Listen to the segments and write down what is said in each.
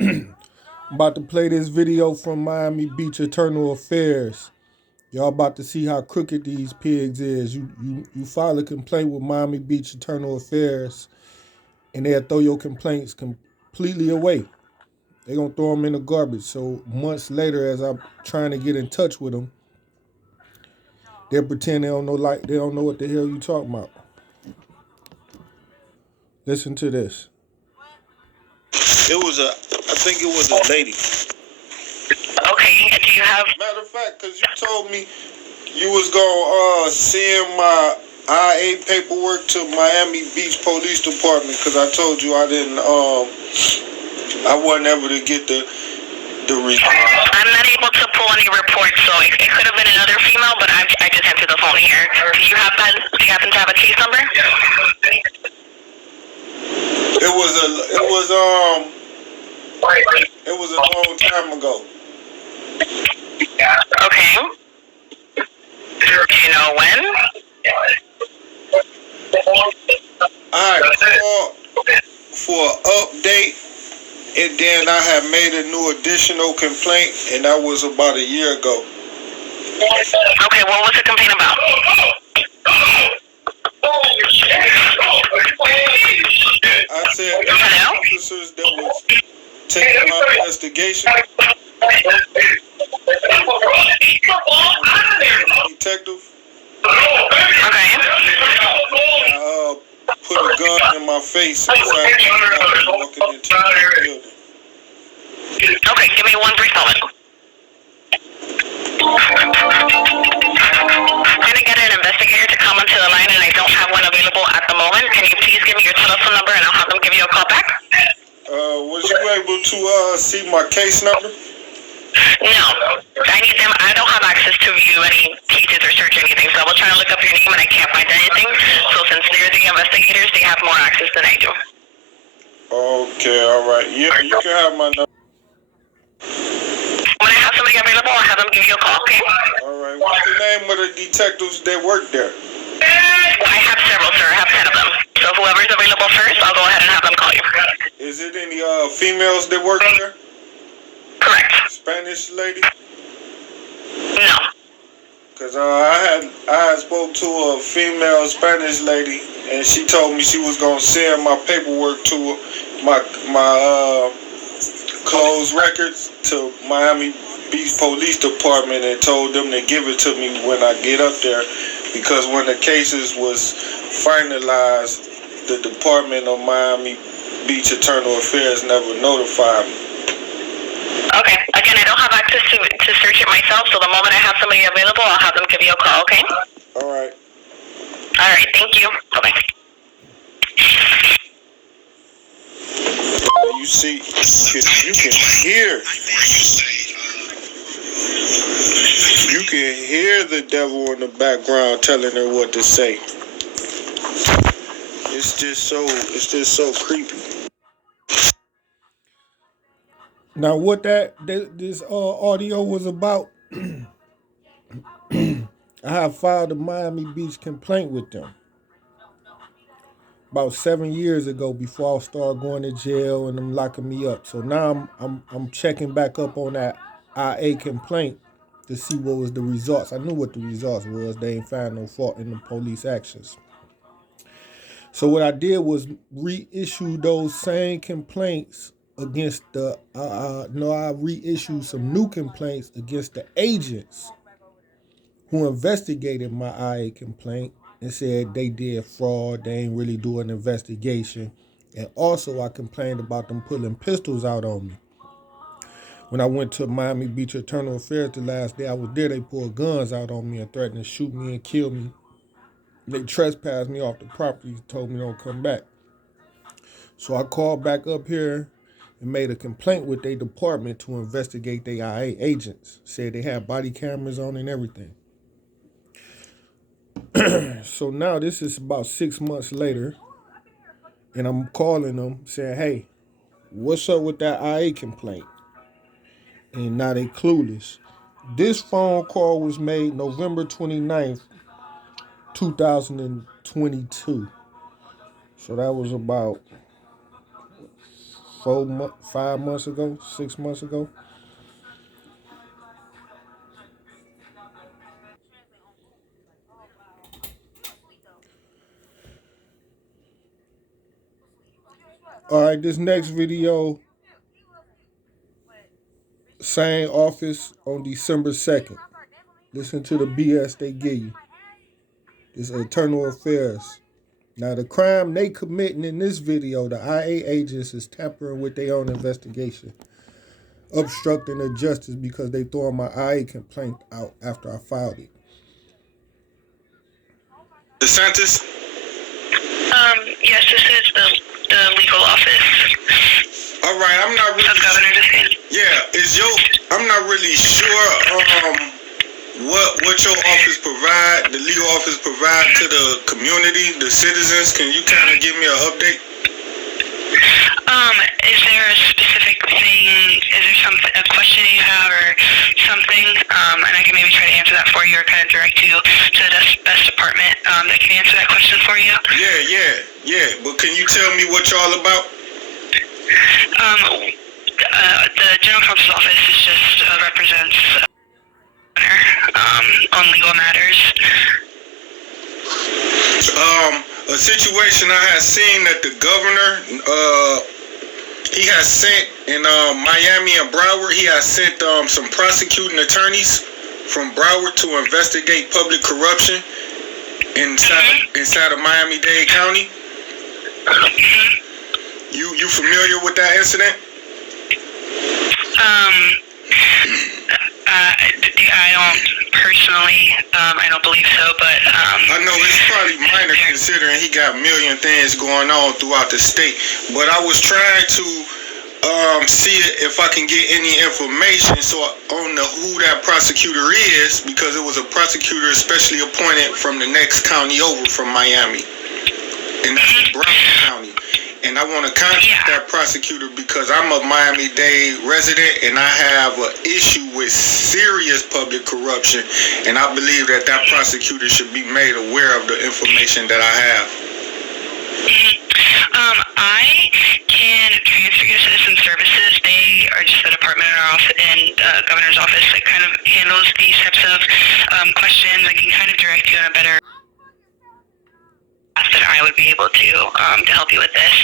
I'm about to play this video from Miami Beach Internal Affairs. Y'all about to see how crooked these pigs is. You file a complaint with Miami Beach Internal Affairs, and they'll throw your complaints completely away. They're going to throw them in the garbage. So months later, as I'm trying to get in touch with them, they'll pretend they don't know what the hell you talking about. Listen to this. I think it was a lady. Okay, do you have... Matter of fact, because you told me you was going to send my IA paperwork to Miami Beach Police Department, because I told you I wasn't able to get the result. I'm not able to pull any reports, so it could have been another female, but I just answered the phone here. Do you happen to have a case number? It was a long time ago. Okay. Do you know when? I called for an update, and then I had made a new additional complaint, and that was about a year ago. Okay, what was the complaint about? I said the officers that was taking my investigation, detective, put a gun in my face inside walking into the building. Okay, give me one brief moment. I'm going to get an investigator to come onto the line, and I don't have one available at the moment. Can you please give me your telephone number, and I'll have them give you a call back? Was you able to see my case number? No. I need them. I don't have access to view any cases or search anything, so I will try to look up your name, and I can't find anything. So since they're the investigators, they have more access than I do. Okay, all right. Yeah, you can have my number. When I have somebody available, I'll have them give you a call, okay? All right. What's the name of the detectives that work there? I have several, sir. I have 10 of them. So whoever's available first, I'll go ahead and have them call you. Is it any females that work there? Correct. Spanish lady? No. Because I had spoke to a female Spanish lady, and she told me she was going to send my paperwork to my closed records to Miami Beach Police Department, and told them to give it to me when I get up there, because when the cases was finalized, the Department of Miami Beach Internal Affairs never notified me. Okay. Again, I don't have access to search it myself, so the moment I have somebody available, I'll have them give you a call, okay? All right. All right. Thank you. Bye-bye. You see, you can hear the devil in the background telling her what to say. It's just so creepy. Now, what this audio was about, I have filed a Miami Beach complaint with them about 7 years ago before I started going to jail and them locking me up. So now I'm checking back up on that IA complaint to see what was the results. I knew what the results was. They ain't found no fault in the police actions. So what I did was reissue those same complaints against I reissued some new complaints against the agents who investigated my IA complaint and said they did fraud, they ain't really do an investigation. And also I complained about them pulling pistols out on me. When I went to Miami Beach Internal Affairs the last day I was there, they pulled guns out on me and threatened to shoot me and kill me. They trespassed me off the property, told me don't come back. So I called back up here and made a complaint with their department to investigate their IA agents. Said they had body cameras on and everything. So now this is about 6 months later, and I'm calling them saying, hey, what's up with that IA complaint? And now they clueless. This phone call was made November 29th, 2022. So that was about 5 months ago, 6 months ago. All right, this next video, same office on December 2nd. Listen to the BS they give you. This internal affairs. Now, the crime they committing in this video, the IA agents is tampering with their own investigation, obstructing the justice because they throwing my IA complaint out after I filed it. DeSantis? Yes, this is the legal office. All right, I'm not really. Of Governor DeSantis. Yeah, I'm not really sure. What your office provide, the legal office provide to the community, the citizens. Can you kind of give me an update? Is there a specific thing? Is there something, a question you have or something? And I can maybe try to answer that for you, or kind of direct you to the best department that can answer that question for you. Yeah. But can you tell me what y'all about? The general counsel's office is just represents on legal matters. A situation I had seen that the governor, he has sent in Miami and Broward, he has sent some prosecuting attorneys from Broward to investigate public corruption inside of Miami-Dade County. You familiar with that incident? I don't personally, I don't believe so, but I know it's probably minor considering he got a million things going on throughout the state. But I was trying to see if I can get any information on who that prosecutor is, because it was a prosecutor especially appointed from the next county over from Miami, and that's Broward County. And I want to contact that prosecutor because I'm a Miami-Dade resident and I have an issue with serious public corruption, and I believe that prosecutor should be made aware of the information that I have. I can transfer you to Citizen Services. They are just the department in the governor's office that kind of handles these types of questions. I can kind of direct you in a better that I would be able to help you with this.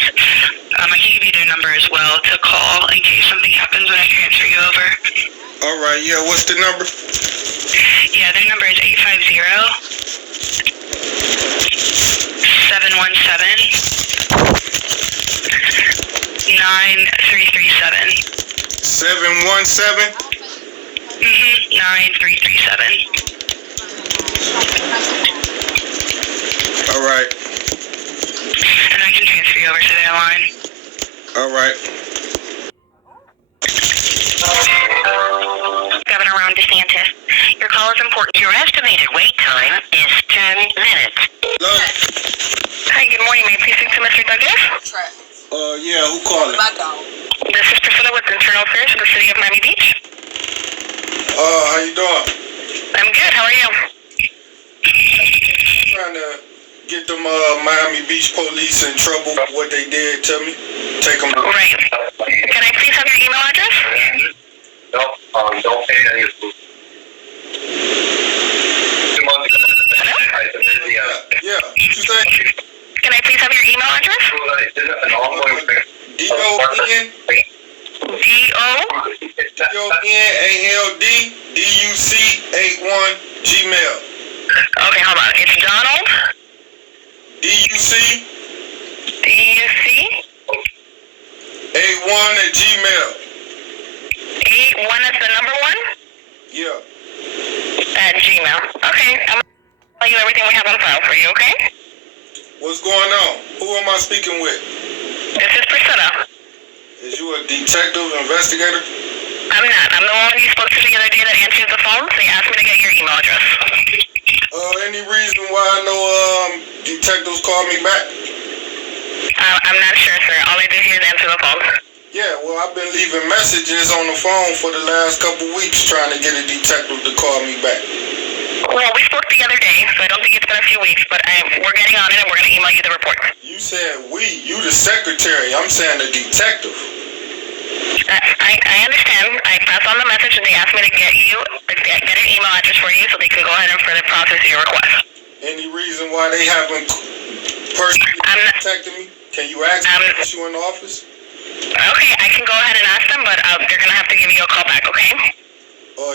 I can give you their number as well to call in case something happens when I transfer you over. All right, yeah, what's the number? Yeah, their number is 850-717-9337. 717? 9337. All right. And I can transfer you over to their line. All right. Governor Ron DeSantis, your call is important. Your estimated wait time is 10 minutes. Hello? Hi, good morning. May I please speak to Mr. Douglas? Yeah, who calling? This is Priscilla with Internal Affairs for the City of Miami Beach. How you doing? I'm good. How are you? Trying to get them Miami Beach police in trouble for what they did to me. Take them. Right. Can I please have your email address? Don't pay any of this. 2 months ago. Yeah. What you say? Can I please have your email address? DONALD DUC81 Gmail. Okay, hold on. It's Donald. DUC DUC 81 at Gmail. 81 is the number 1? Yeah. At Gmail. Okay, I'm going to tell you everything we have on file for you, okay? What's going on? Who am I speaking with? This is Priscilla. Is you a detective investigator? I'm not. I'm the one you spoke to the other day that answers the phone. They asked me to get your email address. Any reason why I know detectives call me back? I'm not sure, sir. All I do here is answer the phone. Yeah, well, I've been leaving messages on the phone for the last couple weeks trying to get a detective to call me back. Well, we spoke the other day, so I don't think it's been a few weeks, but we're getting on it and we're going to email you the report. You said we. You the secretary. I'm saying the detective. I understand. I passed on the message and they asked me to get an email address for you so they can go ahead and further process your request. Any reason why they haven't personally contacted me? Can you ask me if you in the office? Okay, I can go ahead and ask them, but they're going to have to give you a call back, okay?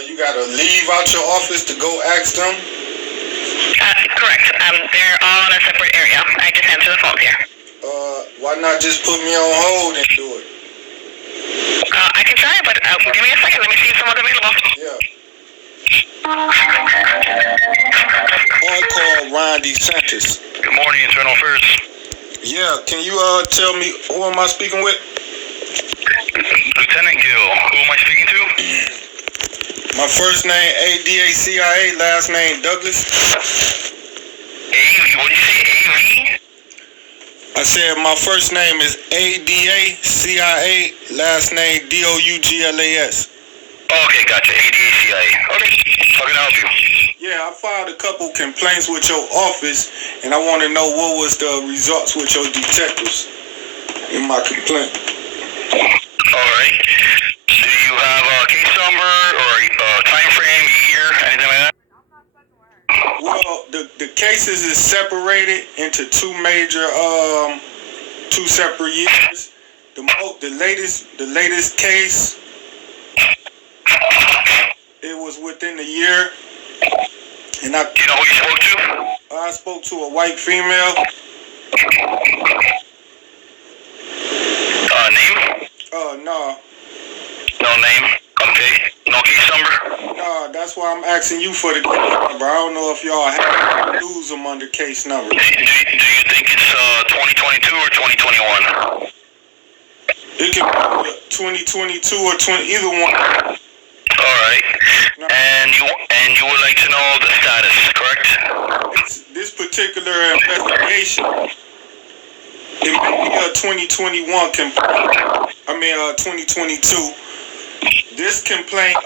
You got to leave out your office to go ask them? Correct. They're all in a separate area. I just answer the phone here. Why not just put me on hold and do it? I can try, but give me a second. Let me see if someone's available. Yeah. On call, Ron DeSantis. Good morning, Internal Affairs. Yeah, can you tell me who am I speaking with? Lieutenant Gill. Who am I speaking to? My first name ADACIA, last name Douglas. AV? What did you say? AV? I said my first name is ADACIA, last name DOUGLAS. Okay, gotcha. ADACIA. Okay. How can I help you? Yeah, I filed a couple complaints with your office, and I want to know what was the results with your detectives in my complaint. All right. Do you have a case number or a time frame, year, anything like that? Well, the cases is separated into two separate years. The latest case, it was within the year, and Do you know who you spoke to? I spoke to a white female. Name? No. No name. Okay. No case number? No, that's why I'm asking you for the case number. I don't know if y'all have to lose them under case number. Do you think it's 2022 or 2021? It can be 2022 or either one. All right. And you would like to know the status, correct? This particular investigation, it may be a 2021 complaint. 2022. This complaint,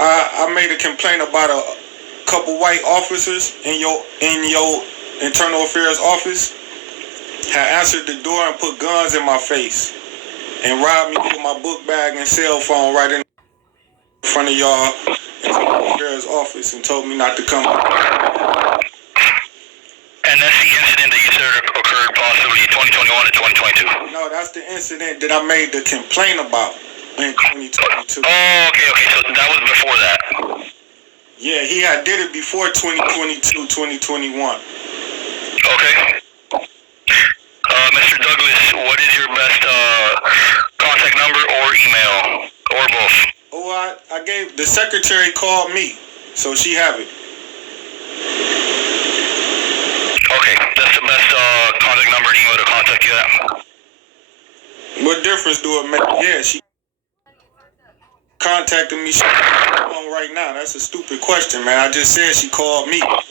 I made a complaint about a couple white officers in your internal affairs office had answered the door and put guns in my face and robbed me with my book bag and cell phone right in front of y'all internal affairs office and told me not to come. And that's the incident that you said occurred possibly 2021 to 2022? No, that's the incident that I made the complaint about in 2022. Oh, okay. So that was before that? Yeah, he had did it before 2022, 2021. Okay. Mr. Douglas, what is your best contact number or email, or both? Oh, I gave, the secretary called me, so she have it. Okay, that's the best contact number and email to contact you at? What difference do it make? Yeah, she contacted me. She's on right now. That's a stupid question, man. I just said she called me. All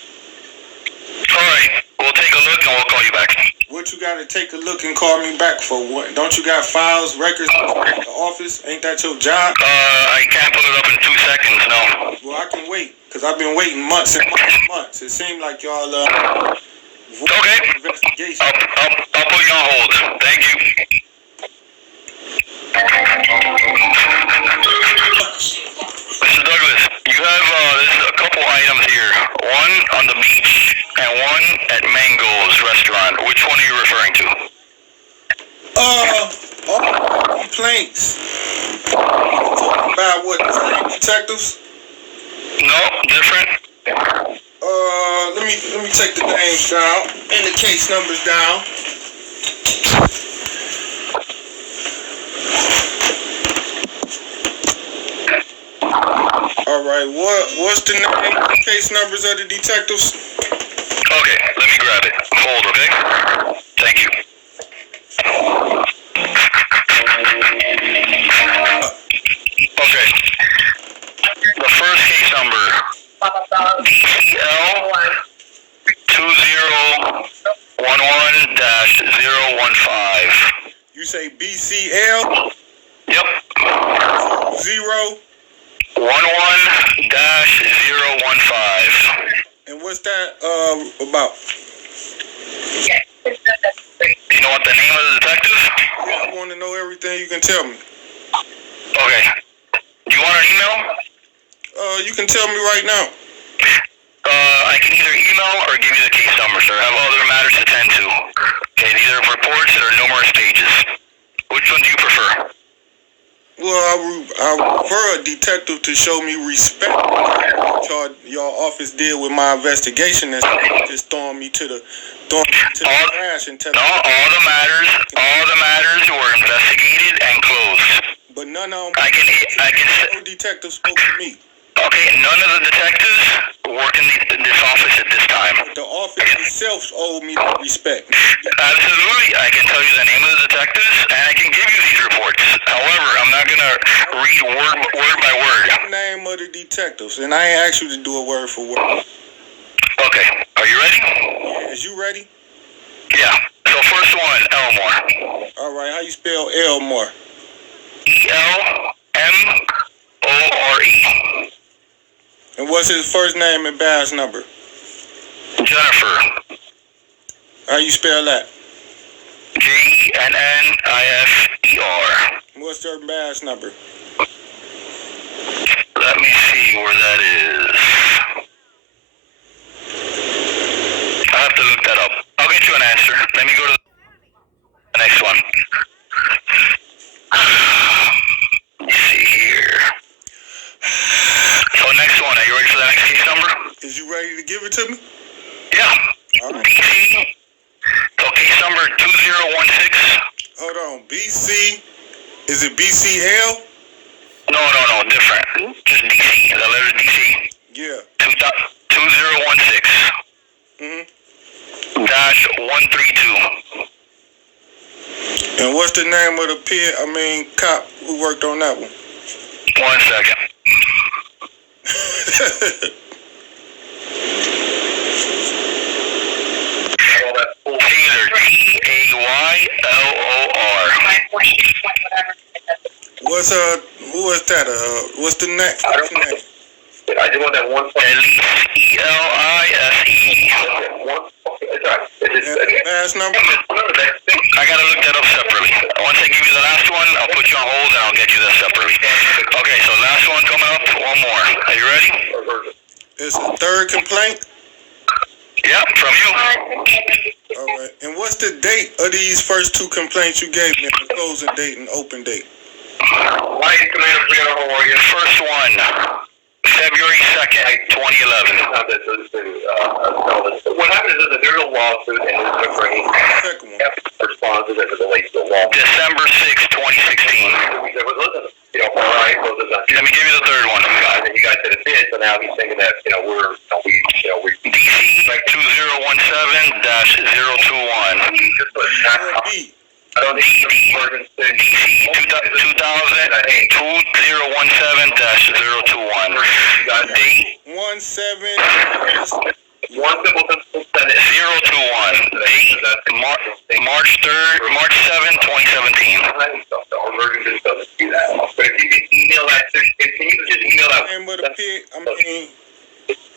right, we'll take a look and we'll call you back. What you got to take a look and call me back for? What? Don't you got files, records in the office? Ain't that your job? I can't pull it up in 2 seconds, no. Well, I can wait, because I've been waiting months and months and months. It seemed like y'all okay. Investigation. I'll put you on hold. Thank you. Mr. Douglas, you have there's a couple items here. One on the beach and one at Mango's restaurant. Which one are you referring to? All complaints. Talking about what, detectives? No, different. Let me take the names down and the case numbers down. All right, what's the name, case numbers of the detectives? Okay, let me grab it. Hold, okay? Thank you. Okay. The first case number, DCL 2011-015. You say BCL? Yep. 011-015. And what's that about? You know what the name of the detective? Yeah, I want to know everything you can tell me. Okay. Do you want an email? You can tell me right now. I can either email or give you the case number, sir. I have other matters to tend to. Okay, these are reports that are numerous pages. Which one do you prefer? Well, I prefer a detective to show me respect. What your office did with my investigation and just throwing me to the trash and telling me. No, all the matters were investigated and closed. But none of them. No detective spoke to me. Okay, none of the detectives work in this office at this time. The office itself owed me respect. Absolutely, I can tell you the name of the detectives, and I can give you these reports. However, I'm not going to read word by word. The name of the detectives, and I ain't asked you to do a word for word. Okay, are you ready? Yeah, is you ready? Yeah, so first one, Elmore. All right, how you spell Elmore? E-L-M-O-R-E. And what's his first name and badge number? Jennifer. How you spell that? J-E-N-N-I-F-E-R. What's their badge number? Let me see where that is. I'll have to look that up. I'll get you an answer. Let me go to the next one. Let me see here. So next one, are you ready for the next case number? Is you ready to give it to me? Yeah. All right. BC. So case number 2016. Hold on. BC. Is it BCL? No, different. Just DC. The letter DC. Yeah. 2016. Dash 132. And what's the name of the cop who worked on that one? 1 second. Taylor, T-A-Y-L-O-R. Who was that? What's the name? I just want that one. Elise, E-L-I-S-E. Badge number? I gotta look that up separately. Once I give you the last one, I'll put you on hold and I'll get you that separately. Okay, so last one coming up, one more. Are you ready? It's a third complaint? Yep, from you. All right. And what's the date of these first two complaints you gave me? The closing date and open date? White Commander Fredo, how are you? First one, February 2nd, 2011. What happens is that there's a lawsuit and there's an attorney Second one. responds as it relates to the law. December 6th, 2016. Let me give you the third one. You guys said it did, so now he's thinking that, we're DC 2017-021. B. DC 2017-021. Date 17. 1 simple 021. Date March 3rd, March 7th, 2017. Our version just doesn't do that. But if you can email that, can you just email that? Name of the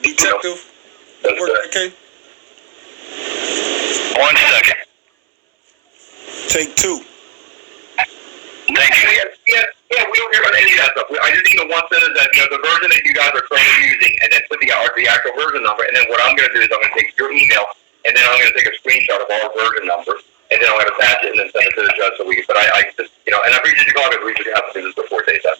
detective. Work, okay? 1 second. Take two. Thank you. Yeah, we don't care about any of that stuff. I just need the one sentence that, the version that you guys are currently using, and then put the actual version number, and then what I'm going to do is I'm going to take your email, and then I'm going to take a screenshot of our version number, and then I'm going to attach it and then send it to the judge so we can, but I just, and I appreciate you calling, because we should have to do this before daytime.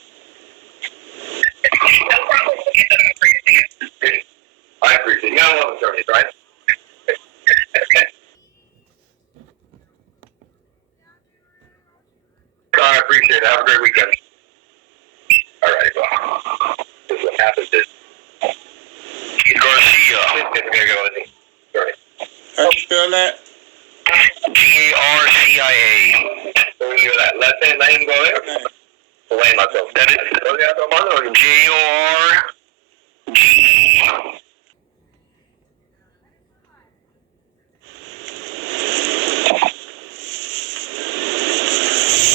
I appreciate it. You got a lot of attorneys, right? I appreciate it. Have a great weekend. All right. Well, this is what happens is Garcia. How you spell that? Garcia. Let him go there. Blame myself. That is J-O-R-G-E.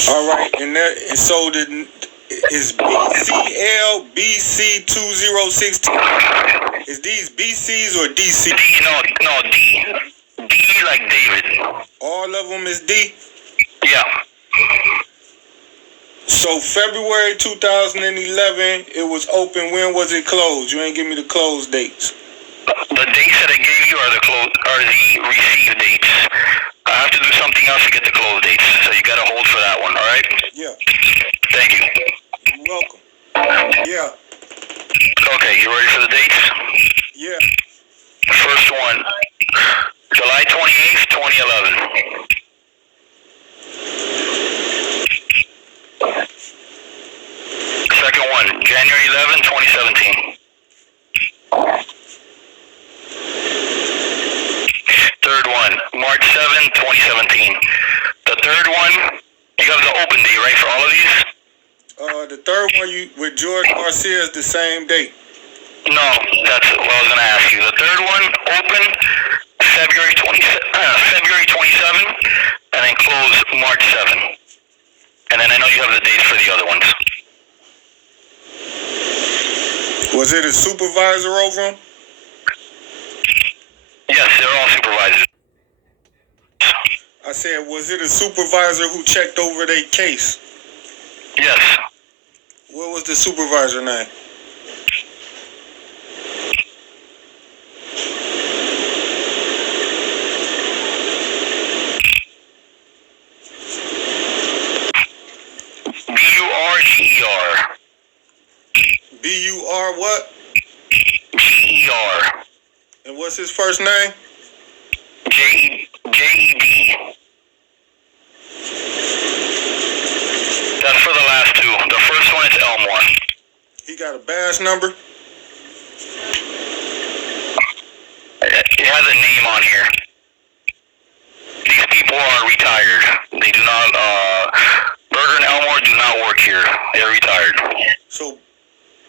All right, and so is BCL BC 2016. Is these BCs or DC? D, no, D. D like David. All of them is D. Yeah. So February 2011, it was open. When was it closed? You ain't give me the close dates. The dates that I gave you are the receive dates. I have to do something else to get the close dates, so you got to hold for that one. All right? Yeah. Thank you. You're welcome. Yeah. Okay, you ready for the dates? Yeah. First one, July 28th, 2011. Second one, January 11, 2017. Third one, March 7, 2017. The third one, you got the open date, right, for all of these? The third one with George Garcia is the same date. No, that's what I was going to ask you. The third one, open February 27, and then close March 7. And then I know you have the dates for the other ones. Was it a supervisor over him? Yes, they're all supervisors. I said, was it a supervisor who checked over their case? Yes. What was the supervisor name? B-U-R-G-E-R. B-U-R what? G-E-R. And what's his first name? J-E-D. That's for the last two. The first one is Elmore. He got a badge number? It has a name on here. These people are retired. They do not, Berger and Elmore do not work here. They're retired. So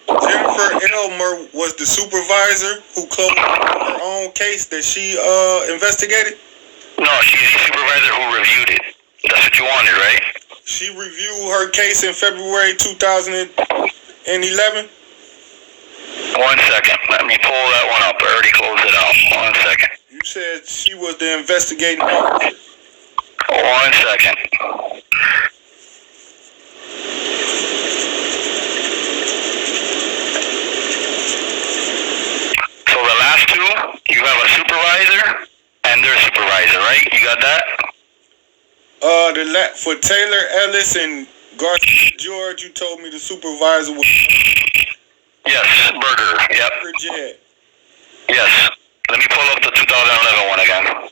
Jennifer Elmer was the supervisor who closed her own case that she investigated? No, she's the supervisor who reviewed it. That's what you wanted, right? She reviewed her case in February 2011? 1 second. Let me pull that one up. I already closed it out. 1 second. You said she was the investigating officer. 1 second. So the last two, you have a supervisor and their supervisor, right? You got that? For Taylor Ellis and Garcia George, you told me the supervisor was Yes, Berger. Yep. Jed. Yes. Let me pull up the 2011 one again.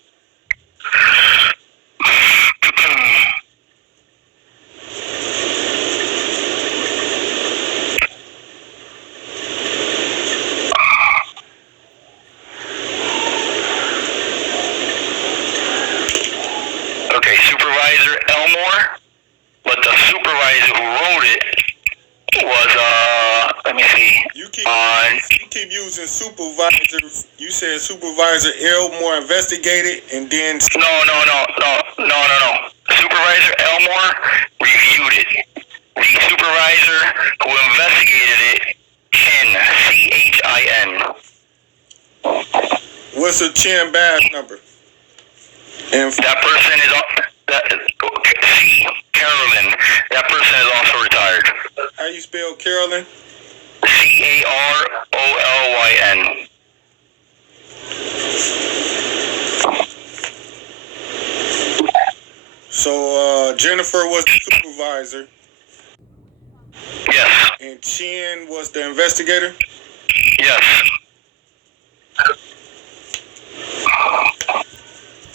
Okay, Supervisor Elmore, but the supervisor who wrote it was, let me see. You keep using supervisor. You said Supervisor Elmore investigated and then... No. Supervisor Elmore reviewed it. The supervisor who investigated it, Chin, C-H-I-N. What's her Chin badge number? And That person is, Carolyn. That person is also retired. how you spell Carolyn? C-A-R-O-L-Y-N. So Jennifer was the supervisor. Yes. And Chin was the investigator? Yes.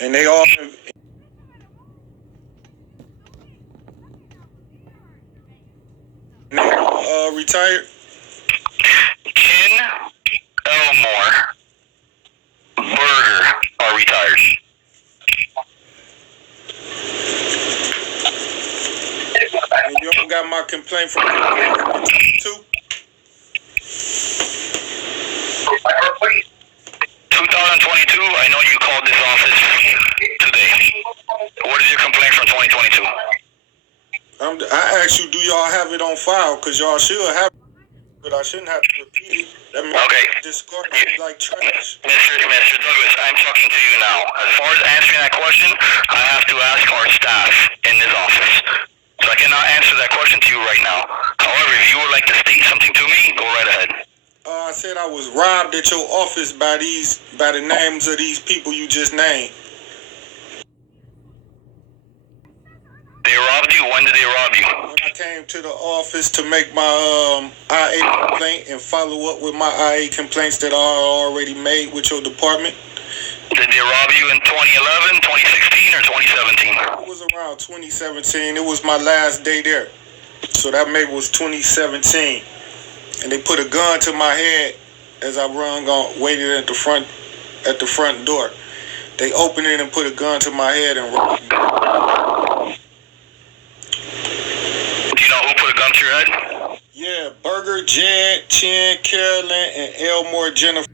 And they all... retired? Chin, Elmore, Berger are retired. And you all got my complaint from 2? 2022, I know you called this office today. What is your complaint from 2022? I asked you, do y'all have it on file? Because y'all should have it, but I shouldn't have to repeat it. That means Okay. discard it like trash. Mr. Douglas, I'm talking to you now. As far as answering that question, I have to ask our staff in this office. So I cannot answer that question to you right now. However, if you would like to state something to me, go right ahead. I said I was robbed at your office by the names of these people you just named. They robbed you? When did they rob you? When I came to the office to make my IA complaint and follow up with my IA complaints that I already made with your department. Did they rob you in 2011, 2016, or 2017? It was around 2017. It was my last day there. So that maybe was 2017. And they put a gun to my head as I waited at the front door. They opened it and put a gun to my head and robbed me. Do you know who put a gun to your head? Yeah, Burger, Jen, Chin, Carolyn, and Elmore Jennifer,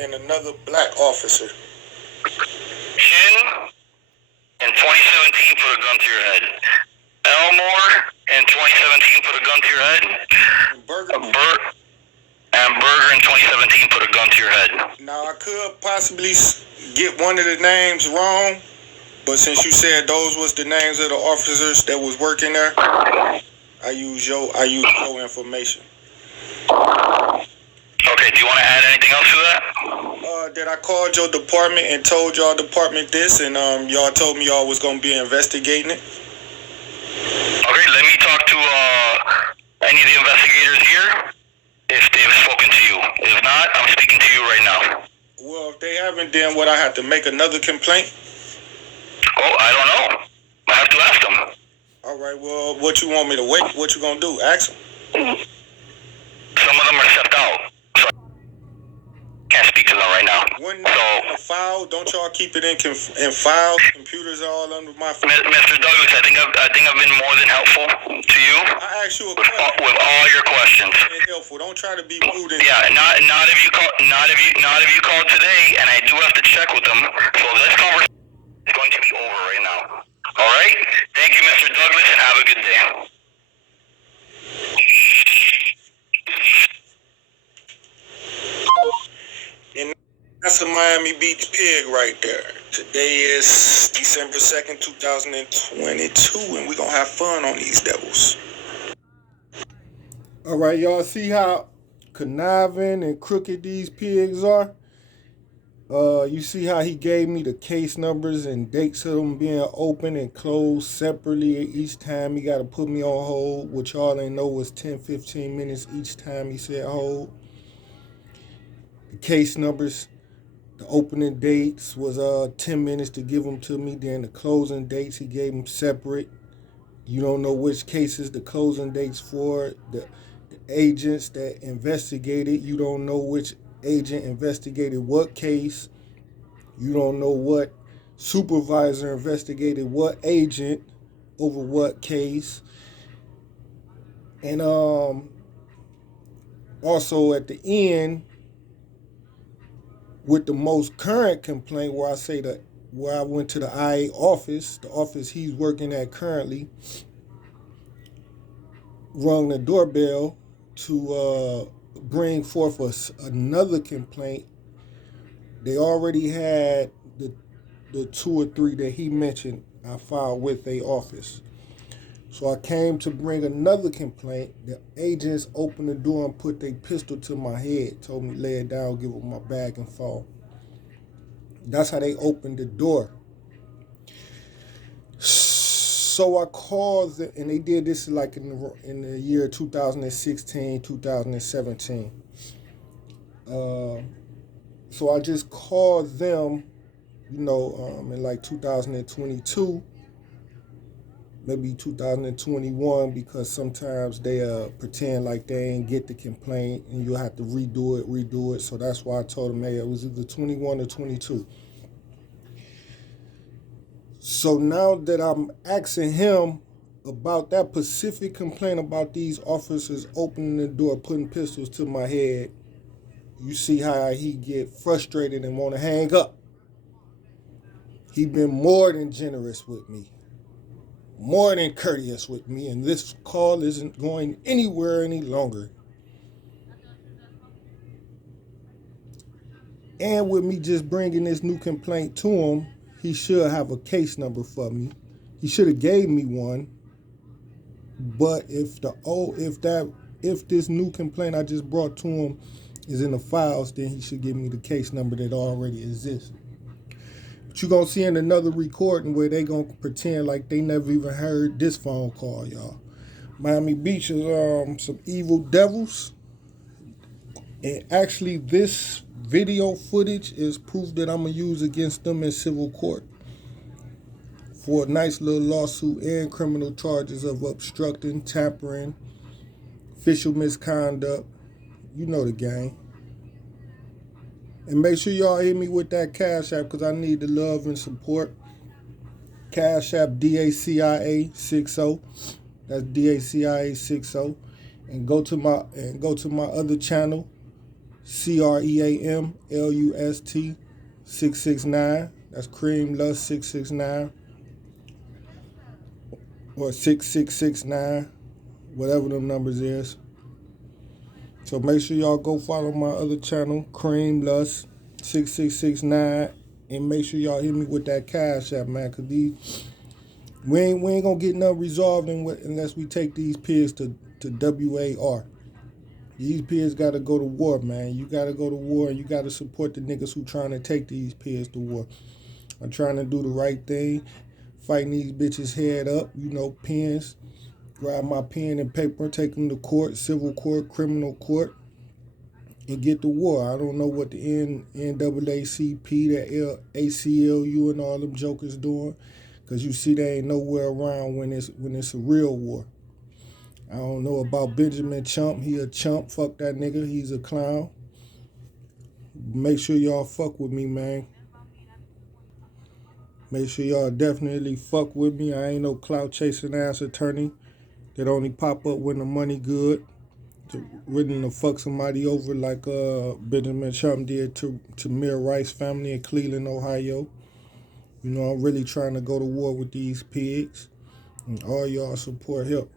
and another black officer. Chin, in 2017, put a gun to your head. Elmore, in 2017, put a gun to your head. And Burger in 2017 put a gun to your head. Now, I could possibly get one of the names wrong, but since you said those was the names of the officers that was working there, I use your information. Okay, do you want to add anything else to that? That I called your department and told y'all department this, and y'all told me y'all was gonna be investigating it. Okay, let me talk to any of the investigators here if they've spoken to you. If not, I'm speaking to you right now. Well, if they haven't, then what, I have to make another complaint? Oh, I don't know. I have to ask them. All right, well, what you want me to wait? What you gonna do? Ask them. Some of them are stepped out, so I can't speak to them right now. When in a file, don't y'all keep it in files? Computers are all under my phone. Mr. Douglas, I think I've been more than helpful to you. I asked you a question. With all your questions. Helpful. Don't try to be rude. Yeah, not if you call today, and I do have to check with them. So this conversation is going to be over right now. All right. Thank you, Mr. Douglas, and have a good day. And that's a Miami Beach pig right there. Today is December 2nd, 2022, and we're going to have fun on these devils. All right, y'all see how conniving and crooked these pigs are? You see how he gave me the case numbers and dates of them being open and closed separately each time he got to put me on hold, which y'all ain't know was 10-15 minutes each time he said hold. The case numbers, the opening dates was 10 minutes to give them to me. Then the closing dates, he gave them separate. You don't know which cases the closing dates for. The agents that investigated, you don't know which agent investigated what case. You don't know what supervisor investigated what agent over what case. And also at the end, with the most current complaint, where I went to the IA office, the office he's working at currently, rung the doorbell to bring forth another complaint. They already had the 2 or 3 that he mentioned I filed with their office. So I came to bring another complaint. The agents opened the door and put their pistol to my head, told me to lay it down, give them my bag and fall. That's how they opened the door. So I called and they did this like in the year 2016, 2017. So I just called them, in like 2022, maybe 2021, because sometimes they pretend like they ain't get the complaint and you'll have to redo it. So that's why I told them, hey, it was either 21 or 22. So now that I'm asking him about that specific complaint about these officers opening the door, putting pistols to my head, you see how he get frustrated and want to hang up. He been more than generous with me, more than courteous with me, and this call isn't going anywhere any longer. And with me just bringing this new complaint to him, he should have a case number for me. He should have gave me one, But if this new complaint I just brought to him is in the files, then he should give me the case number that already exists. But you're gonna see in another recording where they gonna pretend like they never even heard this phone call, y'all. Miami Beach is some evil devils. And actually this video footage is proof that I'm gonna use against them in civil court for a nice little lawsuit and criminal charges of obstructing, tampering, official misconduct. You know the game. And make sure y'all hit me with that Cash App because I need the love and support. Cash App DACIA60. That's DACIA60. And go to my other channel, CREAMLUST 669. That's Cream Lust 669. Or 6669. Whatever them numbers is. So make sure y'all go follow my other channel, Cream Lust 6669, and make sure y'all hit me with that Cash App, man, cause we ain't gonna get nothing resolved unless we take these pigs to WAR. These pigs gotta go to war, man. You gotta go to war, and you gotta support the niggas who trying to take these pigs to war. I'm trying to do the right thing, fighting these bitches head up, pens. Grab my pen and paper, take them to court, civil court, criminal court, and get to war. I don't know what the NAACP, the ACLU, and all them jokers doing, because you see they ain't nowhere around when it's a real war. I don't know about Benjamin Chump. He a chump. Fuck that nigga. He's a clown. Make sure y'all fuck with me, man. Make sure y'all definitely fuck with me. I ain't no clout chasing ass attorney that only pop up when the money good, willing to fuck somebody over like Benjamin Trump did to Tamir Rice family in Cleveland, Ohio. I'm really trying to go to war with these pigs, and all y'all support help.